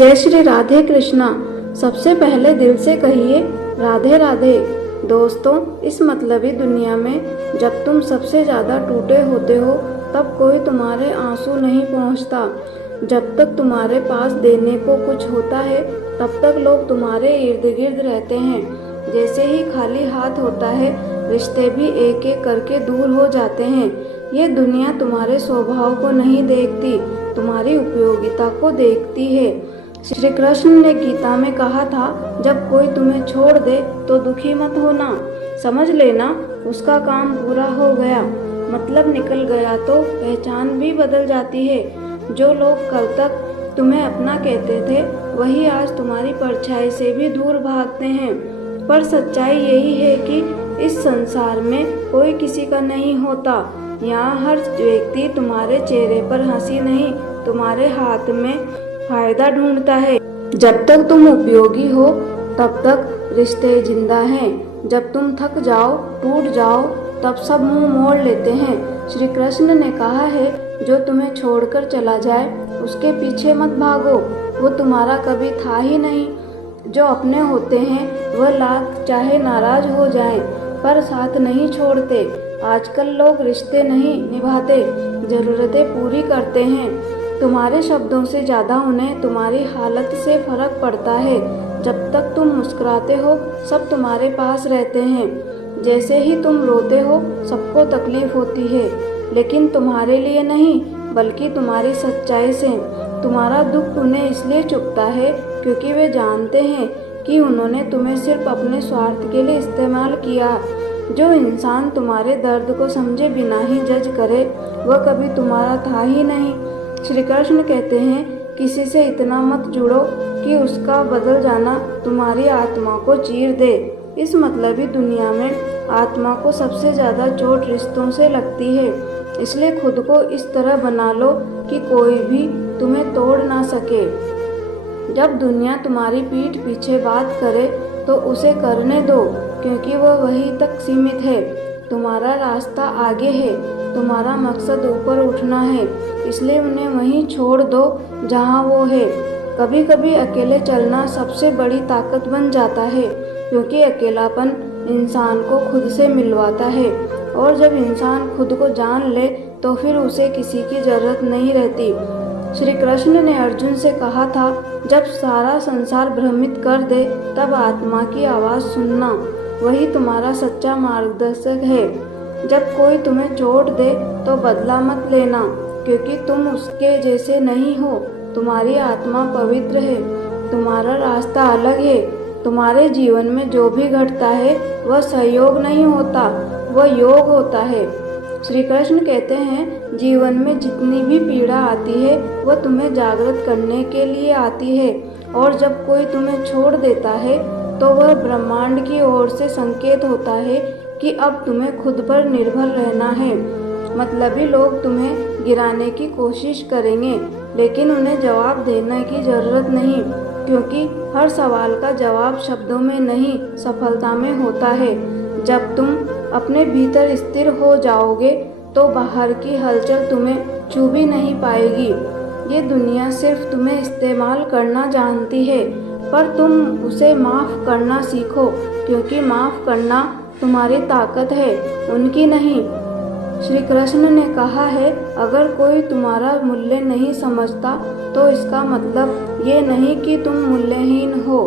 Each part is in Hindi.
जय श्री राधे कृष्णा। सबसे पहले दिल से कहिए राधे राधे। दोस्तों, इस मतलबी दुनिया में जब तुम सबसे ज़्यादा टूटे होते हो तब कोई तुम्हारे आंसू नहीं पहुंचता। जब तक तुम्हारे पास देने को कुछ होता है तब तक लोग तुम्हारे इर्द गिर्द रहते हैं। जैसे ही खाली हाथ होता है रिश्ते भी एक एक करके दूर हो जाते हैं। ये दुनिया तुम्हारे स्वभाव को नहीं देखती, तुम्हारी उपयोगिता को देखती है। श्री कृष्ण ने गीता में कहा था, जब कोई तुम्हें छोड़ दे तो दुखी मत होना, समझ लेना उसका काम पूरा हो गया। मतलब निकल गया तो पहचान भी बदल जाती है। जो लोग कल तक तुम्हें अपना कहते थे वही आज तुम्हारी परछाई से भी दूर भागते हैं। पर सच्चाई यही है कि इस संसार में कोई किसी का नहीं होता। यहाँ हर व्यक्ति तुम्हारे चेहरे पर हंसी नहीं, तुम्हारे हाथ में फायदा ढूंढता है। जब तक तुम उपयोगी हो तब तक रिश्ते जिंदा हैं। जब तुम थक जाओ, टूट जाओ, तब सब मुंह मोड़ लेते हैं। श्री कृष्ण ने कहा है, जो तुम्हें छोड़कर चला जाए उसके पीछे मत भागो, वो तुम्हारा कभी था ही नहीं। जो अपने होते हैं वह लाख चाहे नाराज हो जाएं, पर साथ नहीं छोड़ते। आजकल लोग रिश्ते नहीं निभाते, जरूरतें पूरी करते हैं। तुम्हारे शब्दों से ज़्यादा उन्हें तुम्हारी हालत से फर्क पड़ता है। जब तक तुम मुस्कुराते हो सब तुम्हारे पास रहते हैं। जैसे ही तुम रोते हो सबको तकलीफ होती है, लेकिन तुम्हारे लिए नहीं बल्कि तुम्हारी सच्चाई से। तुम्हारा दुख उन्हें इसलिए चुभता है क्योंकि वे जानते हैं कि उन्होंने तुम्हें सिर्फ अपने स्वार्थ के लिए इस्तेमाल किया। जो इंसान तुम्हारे दर्द को समझे बिना ही जज करे वह कभी तुम्हारा था ही नहीं। श्री कृष्ण कहते हैं, किसी से इतना मत जुड़ो कि उसका बदल जाना तुम्हारी आत्मा को चीर दे। इस मतलबी दुनिया में आत्मा को सबसे ज़्यादा चोट रिश्तों से लगती है। इसलिए खुद को इस तरह बना लो कि कोई भी तुम्हें तोड़ ना सके। जब दुनिया तुम्हारी पीठ पीछे बात करे तो उसे करने दो, क्योंकि वह वहीं तक सीमित है। तुम्हारा रास्ता आगे है, तुम्हारा मकसद ऊपर उठना है, इसलिए उन्हें वहीं छोड़ दो जहां वो है। कभी कभी अकेले चलना सबसे बड़ी ताकत बन जाता है, क्योंकि अकेलापन इंसान को खुद से मिलवाता है। और जब इंसान खुद को जान ले तो फिर उसे किसी की जरूरत नहीं रहती। श्री कृष्ण ने अर्जुन से कहा था, जब सारा संसार भ्रमित कर दे तब आत्मा की आवाज़ सुनना, वही तुम्हारा सच्चा मार्गदर्शक है। जब कोई तुम्हें चोट दे तो बदला मत लेना, क्योंकि तुम उसके जैसे नहीं हो। तुम्हारी आत्मा पवित्र है, तुम्हारा रास्ता अलग है। तुम्हारे जीवन में जो भी घटता है वह सहयोग नहीं होता, वह योग होता है। श्री कृष्ण कहते हैं, जीवन में जितनी भी पीड़ा आती है वह तुम्हें जागृत करने के लिए आती है। और जब कोई तुम्हें छोड़ देता है तो वह ब्रह्मांड की ओर से संकेत होता है कि अब तुम्हें खुद पर निर्भर रहना है। मतलबी लोग तुम्हें गिराने की कोशिश करेंगे, लेकिन उन्हें जवाब देने की ज़रूरत नहीं, क्योंकि हर सवाल का जवाब शब्दों में नहीं सफलता में होता है। जब तुम अपने भीतर स्थिर हो जाओगे तो बाहर की हलचल तुम्हें छू भी नहीं पाएगी। ये दुनिया सिर्फ तुम्हें इस्तेमाल करना जानती है, पर तुम उसे माफ़ करना सीखो, क्योंकि माफ़ करना तुम्हारी ताकत है, उनकी नहीं। श्री कृष्ण ने कहा है, अगर कोई तुम्हारा मूल्य नहीं समझता तो इसका मतलब ये नहीं कि तुम मूल्यहीन हो,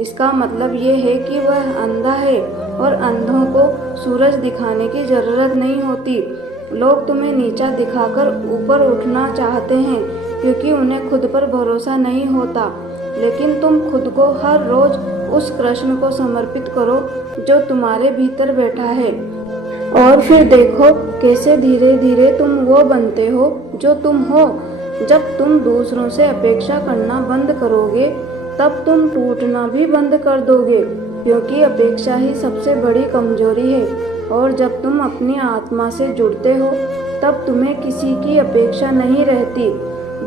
इसका मतलब ये है कि वह अंधा है। और अंधों को सूरज दिखाने की ज़रूरत नहीं होती। लोग तुम्हें नीचा दिखाकर ऊपर उठना चाहते हैं, क्योंकि उन्हें खुद पर भरोसा नहीं होता। लेकिन तुम खुद को हर रोज़ उस कृष्ण को समर्पित करो जो तुम्हारे भीतर बैठा है, और फिर देखो कैसे धीरे धीरे तुम वो बनते हो जो तुम हो। जब तुम दूसरों से अपेक्षा करना बंद करोगे तब तुम टूटना भी बंद कर दोगे, क्योंकि अपेक्षा ही सबसे बड़ी कमजोरी है। और जब तुम अपनी आत्मा से जुड़ते हो तब तुम्हें किसी की अपेक्षा नहीं रहती।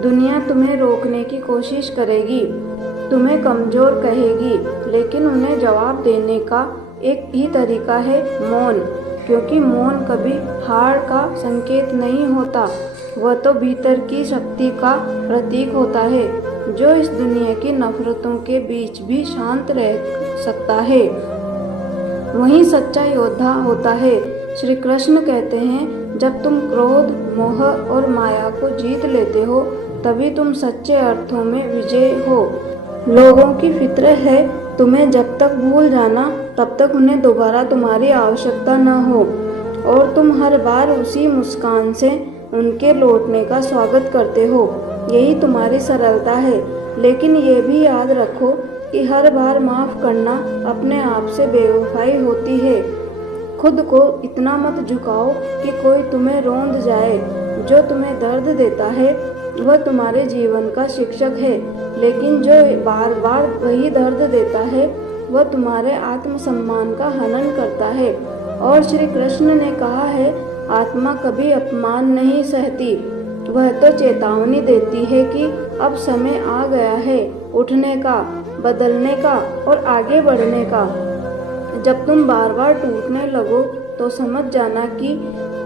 दुनिया तुम्हें रोकने की कोशिश करेगी, तुम्हें कमज़ोर कहेगी, लेकिन उन्हें जवाब देने का एक ही तरीका है, मौन। क्योंकि मौन कभी हार का संकेत नहीं होता, वह तो भीतर की शक्ति का प्रतीक होता है। जो इस दुनिया की नफरतों के बीच भी शांत रह सकता है, वही सच्चा योद्धा होता है। श्री कृष्ण कहते हैं, जब तुम क्रोध, मोह और माया को जीत लेते हो, तभी तुम सच्चे अर्थों में विजय हो। लोगों की फितरत है तुम्हें जब तक भूल जाना, तब तक उन्हें दोबारा तुम्हारी आवश्यकता न हो, और तुम हर बार उसी मुस्कान से उनके लौटने का स्वागत करते हो। यही तुम्हारी सरलता है। लेकिन ये भी याद रखो कि हर बार माफ़ करना अपने आप से बेवफाई होती है। खुद को इतना मत झुकाओ कि कोई तुम्हें रोंद जाए। जो तुम्हें दर्द देता है वह तुम्हारे जीवन का शिक्षक है, लेकिन जो बार बार वही दर्द देता है वह तुम्हारे आत्मसम्मान का हनन करता है। और श्री कृष्ण ने कहा है, आत्मा कभी अपमान नहीं सहती, वह तो चेतावनी देती है कि अब समय आ गया है उठने का, बदलने का और आगे बढ़ने का। जब तुम बार बार टूटने लगो तो समझ जाना कि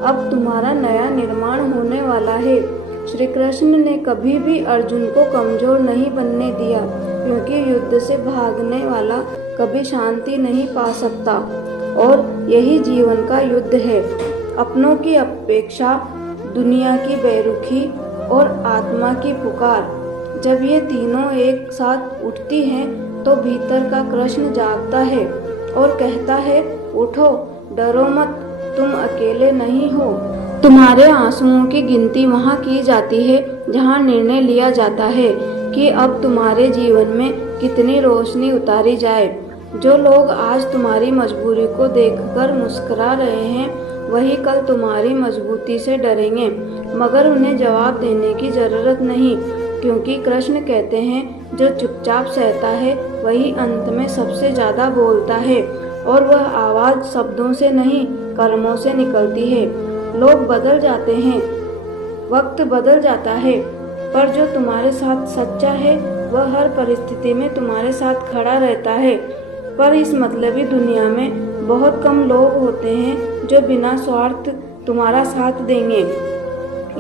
अब तुम्हारा नया निर्माण होने वाला है। श्री कृष्ण ने कभी भी अर्जुन को कमजोर नहीं बनने दिया, क्योंकि युद्ध से भागने वाला कभी शांति नहीं पा सकता, और यही जीवन का युद्ध है। अपनों की अपेक्षा, दुनिया की बेरुखी और आत्मा की पुकार, जब ये तीनों एक साथ उठती हैं तो भीतर का कृष्ण जागता है और कहता है, उठो, डरो मत, तुम अकेले नहीं हो। तुम्हारे आंसुओं की गिनती वहाँ की जाती है जहाँ निर्णय लिया जाता है कि अब तुम्हारे जीवन में कितनी रोशनी उतारी जाए। जो लोग आज तुम्हारी मजबूरी को देखकर मुस्कुरा रहे हैं, वही कल तुम्हारी मजबूती से डरेंगे, मगर उन्हें जवाब देने की जरूरत नहीं, क्योंकि कृष्ण कहते हैं, जो चुपचाप सहता है वही अंत में सबसे ज़्यादा बोलता है, और वह आवाज़ शब्दों से नहीं, कर्मों से निकलती है। लोग बदल जाते हैं, वक्त बदल जाता है, पर जो तुम्हारे साथ सच्चा है वह हर परिस्थिति में तुम्हारे साथ खड़ा रहता है। पर इस मतलबी दुनिया में बहुत कम लोग होते हैं जो बिना स्वार्थ तुम्हारा साथ देंगे।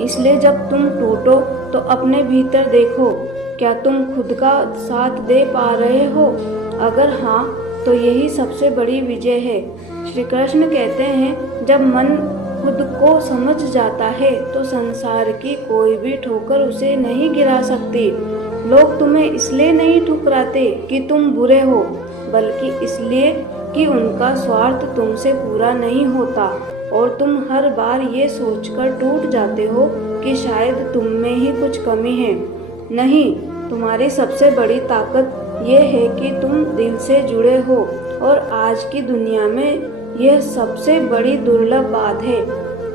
इसलिए जब तुम टूटो तो अपने भीतर देखो, क्या तुम खुद का साथ दे पा रहे हो? अगर हाँ, तो यही सबसे बड़ी विजय है। श्री कृष्ण कहते हैं, जब मन खुद को समझ जाता है तो संसार की कोई भी ठोकर उसे नहीं गिरा सकती। लोग तुम्हें इसलिए नहीं ठुकराते कि तुम बुरे हो, बल्कि इसलिए कि उनका स्वार्थ तुमसे पूरा नहीं होता, और तुम हर बार ये सोचकर टूट जाते हो कि शायद तुम में ही कुछ कमी है। नहीं, तुम्हारी सबसे बड़ी ताकत ये है कि तुम दिल से जुड़े हो, और आज की दुनिया में यह सबसे बड़ी दुर्लभ बात है।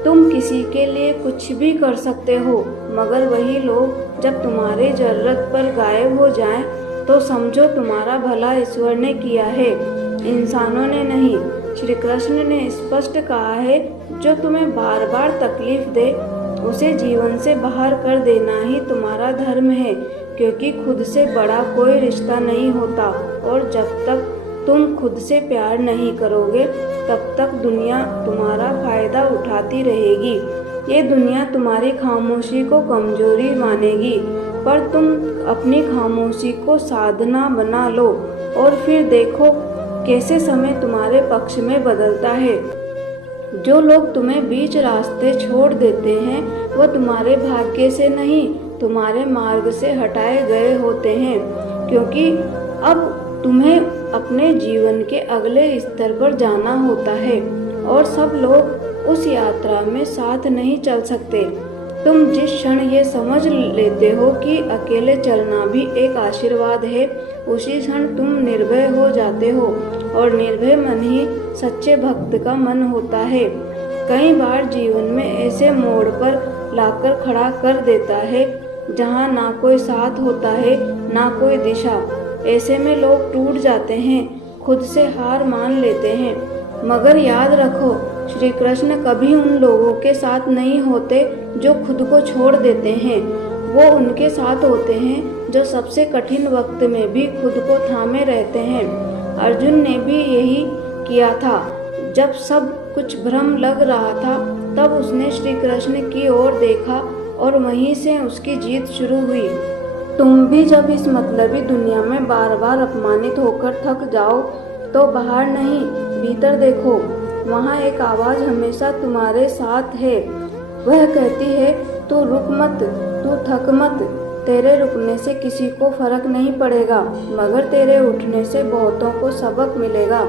तुम किसी के लिए कुछ भी कर सकते हो, मगर वही लोग जब तुम्हारी जरूरत पर गायब हो जाएं, तो समझो तुम्हारा भला ईश्वर ने किया है, इंसानों ने नहीं। श्री कृष्ण ने स्पष्ट कहा है, जो तुम्हें बार बार तकलीफ दे उसे जीवन से बाहर कर देना ही तुम्हारा धर्म है, क्योंकि खुद से बड़ा कोई रिश्ता नहीं होता, और जब तक तुम खुद से प्यार नहीं करोगे तब तक दुनिया तुम्हारा फायदा उठाती रहेगी। ये दुनिया तुम्हारी खामोशी को कमजोरी मानेगी, पर तुम अपनी खामोशी को साधना बना लो, और फिर देखो कैसे समय तुम्हारे पक्ष में बदलता है। जो लोग तुम्हें बीच रास्ते छोड़ देते हैं, वह तुम्हारे भाग्य से नहीं, तुम्हारे मार्ग से हटाए गए होते हैं, क्योंकि अब तुम्हें अपने जीवन के अगले स्तर पर जाना होता है, और सब लोग उस यात्रा में साथ नहीं चल सकते। तुम जिस क्षण ये समझ लेते हो कि अकेले चलना भी एक आशीर्वाद है, उसी क्षण तुम निर्भय हो जाते हो, और निर्भय मन ही सच्चे भक्त का मन होता है। कई बार जीवन में ऐसे मोड़ पर लाकर खड़ा कर देता है जहाँ ना कोई साथ होता है, ना कोई दिशा। ऐसे में लोग टूट जाते हैं, खुद से हार मान लेते हैं, मगर याद रखो, श्री कृष्ण कभी उन लोगों के साथ नहीं होते जो खुद को छोड़ देते हैं। वो उनके साथ होते हैं जो सबसे कठिन वक्त में भी खुद को थामे रहते हैं। अर्जुन ने भी यही किया था। जब सब कुछ भ्रम लग रहा था, तब उसने श्री कृष्ण की ओर देखा, और वहीं से उसकी जीत शुरू हुई। तुम भी जब इस मतलबी दुनिया में बार बार अपमानित होकर थक जाओ तो बाहर नहीं भीतर देखो, वहाँ एक आवाज़ हमेशा तुम्हारे साथ है। वह कहती है तू रुक मत, तू थक मत। तेरे रुकने से किसी को फर्क नहीं पड़ेगा, मगर तेरे उठने से बहुतों को सबक मिलेगा।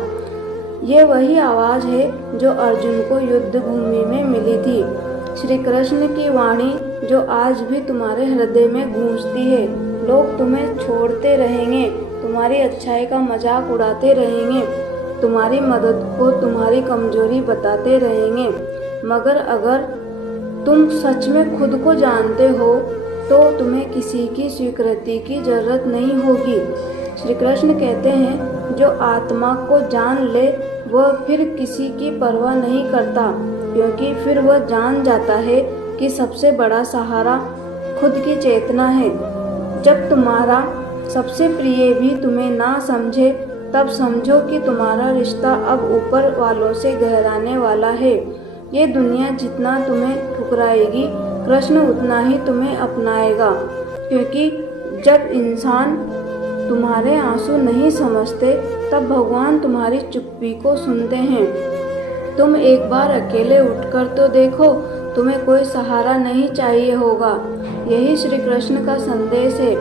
ये वही आवाज़ है जो अर्जुन को युद्ध भूमि में मिली थी, श्री कृष्ण की वाणी जो आज भी तुम्हारे हृदय में गूंजती है। लोग तुम्हें छोड़ते रहेंगे, तुम्हारी अच्छाई का मजाक उड़ाते रहेंगे, तुम्हारी मदद को तुम्हारी कमजोरी बताते रहेंगे, मगर अगर तुम सच में खुद को जानते हो तो तुम्हें किसी की स्वीकृति की जरूरत नहीं होगी। श्री कृष्ण कहते हैं जो आत्मा को जान ले वह फिर किसी की परवाह नहीं करता, क्योंकि फिर वह जान जाता है कि सबसे बड़ा सहारा खुद की चेतना है। जब तुम्हारा सबसे प्रिय भी तुम्हें ना समझे तब समझो कि तुम्हारा रिश्ता अब ऊपर वालों से गहराने वाला है। ये दुनिया जितना तुम्हें ठुकराएगी कृष्ण उतना ही तुम्हें अपनाएगा, क्योंकि जब इंसान तुम्हारे आंसू नहीं समझते तब भगवान तुम्हारी चुप्पी को सुनते हैं। तुम एक बार अकेले उठकर तो देखो, तुम्हें कोई सहारा नहीं चाहिए होगा। यही श्री कृष्ण का संदेश है।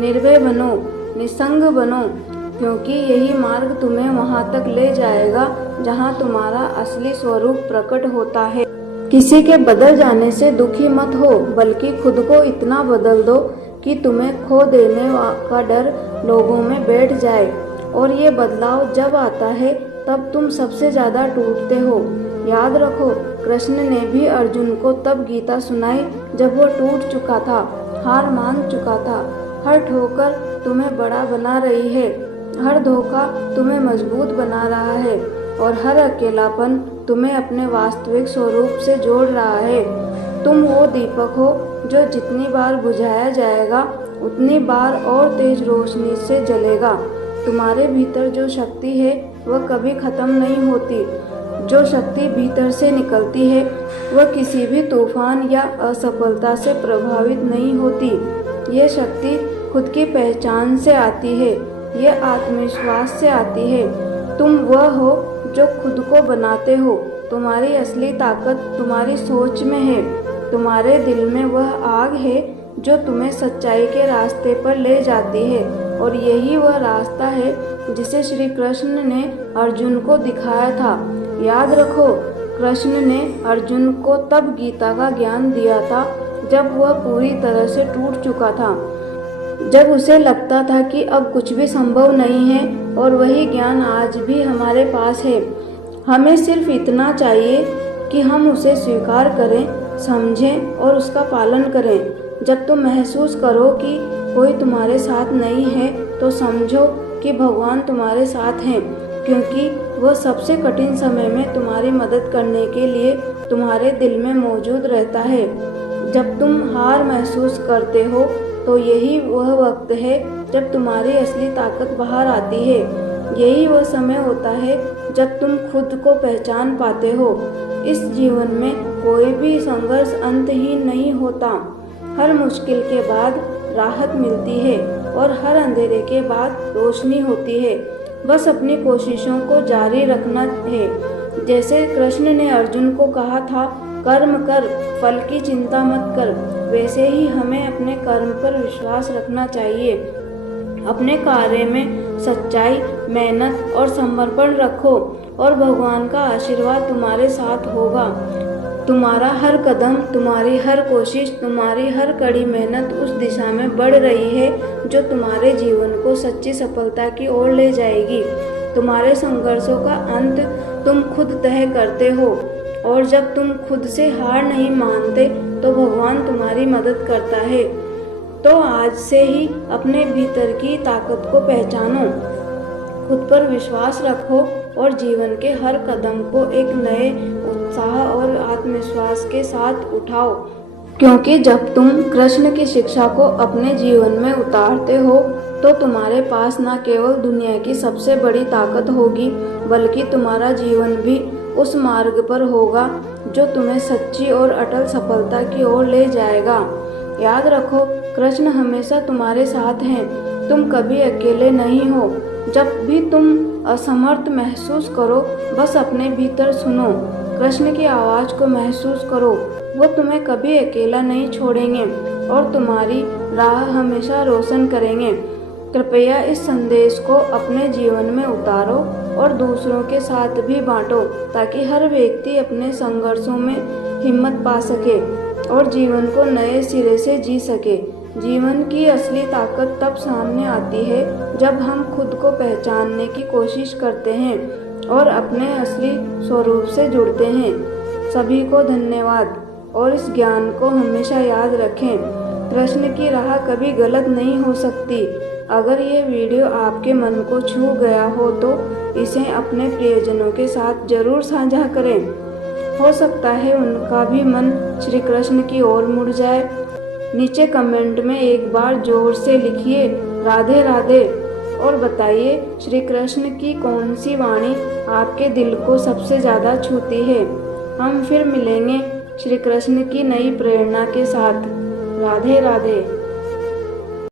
निर्भय बनो, निसंग बनो, क्योंकि यही मार्ग तुम्हें वहां तक ले जाएगा जहां तुम्हारा असली स्वरूप प्रकट होता है। किसी के बदल जाने से दुखी मत हो, बल्कि खुद को इतना बदल दो कि तुम्हें खो देने का डर लोगों में बैठ जाए। और ये बदलाव जब आता है तब तुम सबसे ज़्यादा टूटते हो। याद रखो, कृष्ण ने भी अर्जुन को तब गीता सुनाई जब वो टूट चुका था, हार मान चुका था। हर ठोकर तुम्हें बड़ा बना रही है, हर धोखा तुम्हें मजबूत बना रहा है, और हर अकेलापन तुम्हें अपने वास्तविक स्वरूप से जोड़ रहा है। तुम वो दीपक हो जो जितनी बार बुझाया जाएगा उतनी बार और तेज रोशनी से जलेगा। तुम्हारे भीतर जो शक्ति है वह कभी खत्म नहीं होती। जो शक्ति भीतर से निकलती है वह किसी भी तूफान या असफलता से प्रभावित नहीं होती। ये शक्ति खुद की पहचान से आती है, ये आत्मविश्वास से आती है। तुम वह हो जो खुद को बनाते हो। तुम्हारी असली ताकत तुम्हारी सोच में है। तुम्हारे दिल में वह आग है जो तुम्हें सच्चाई के रास्ते पर ले जाती है, और यही वह रास्ता है जिसे श्री कृष्ण ने अर्जुन को दिखाया था। याद रखो, कृष्ण ने अर्जुन को तब गीता का ज्ञान दिया था जब वह पूरी तरह से टूट चुका था, जब उसे लगता था कि अब कुछ भी संभव नहीं है। और वही ज्ञान आज भी हमारे पास है। हमें सिर्फ इतना चाहिए कि हम उसे स्वीकार करें, समझें और उसका पालन करें। जब तुम महसूस करो कि कोई तुम्हारे साथ नहीं है तो समझो कि भगवान तुम्हारे साथ हैं, क्योंकि वह सबसे कठिन समय में तुम्हारी मदद करने के लिए तुम्हारे दिल में मौजूद रहता है। जब तुम हार महसूस करते हो तो यही वह वक्त है जब तुम्हारी असली ताकत बाहर आती है। यही वह समय होता है जब तुम खुद को पहचान पाते हो। इस जीवन में कोई भी संघर्ष अंतहीन नहीं होता। हर मुश्किल के बाद राहत मिलती है और हर अंधेरे के बाद रोशनी होती है। बस अपनी कोशिशों को जारी रखना है। जैसे कृष्ण ने अर्जुन को कहा था, कर्म कर, फल की चिंता मत कर, वैसे ही हमें अपने कर्म पर विश्वास रखना चाहिए। अपने कार्य में सच्चाई, मेहनत और समर्पण रखो और भगवान का आशीर्वाद तुम्हारे साथ होगा। तुम्हारा हर कदम, तुम्हारी हर कोशिश, तुम्हारी हर कड़ी मेहनत उस दिशा में बढ़ रही है जो तुम्हारे जीवन को सच्ची सफलता की ओर ले जाएगी। तुम्हारे संघर्षों का अंत तुम खुद तय करते हो, और जब तुम खुद से हार नहीं मानते तो भगवान तुम्हारी मदद करता है। तो आज से ही अपने भीतर की ताकत को पहचानो, खुद पर विश्वास रखो और जीवन के हर कदम को एक नए उत्साह और आत्मविश्वास के साथ उठाओ। क्योंकि जब तुम कृष्ण की शिक्षा को अपने जीवन में उतारते हो तो तुम्हारे पास न केवल दुनिया की सबसे बड़ी ताकत होगी, बल्कि तुम्हारा जीवन भी उस मार्ग पर होगा जो तुम्हें सच्ची और अटल सफलता की ओर ले जाएगा। याद रखो, कृष्ण हमेशा तुम्हारे साथ हैं, तुम कभी अकेले नहीं हो। जब भी तुम असमर्थ महसूस करो, बस अपने भीतर सुनो, कृष्ण की आवाज़ को महसूस करो। वो तुम्हें कभी अकेला नहीं छोड़ेंगे और तुम्हारी राह हमेशा रोशन करेंगे। कृपया इस संदेश को अपने जीवन में उतारो और दूसरों के साथ भी बांटो, ताकि हर व्यक्ति अपने संघर्षों में हिम्मत पा सके और जीवन को नए सिरे से जी सके। जीवन की असली ताकत तब सामने आती है जब हम खुद को पहचानने की कोशिश करते हैं और अपने असली स्वरूप से जुड़ते हैं। सभी को धन्यवाद और इस ज्ञान को हमेशा याद रखें, कृष्ण की राह कभी गलत नहीं हो सकती। अगर ये वीडियो आपके मन को छू गया हो तो इसे अपने प्रियजनों के साथ जरूर साझा करें। हो सकता है उनका भी मन श्री कृष्ण की ओर मुड़ जाए। नीचे कमेंट में एक बार जोर से लिखिए राधे राधे और बताइए श्री कृष्ण की कौन सी वाणी आपके दिल को सबसे ज़्यादा छूती है। हम फिर मिलेंगे श्री कृष्ण की नई प्रेरणा के साथ। राधे राधे।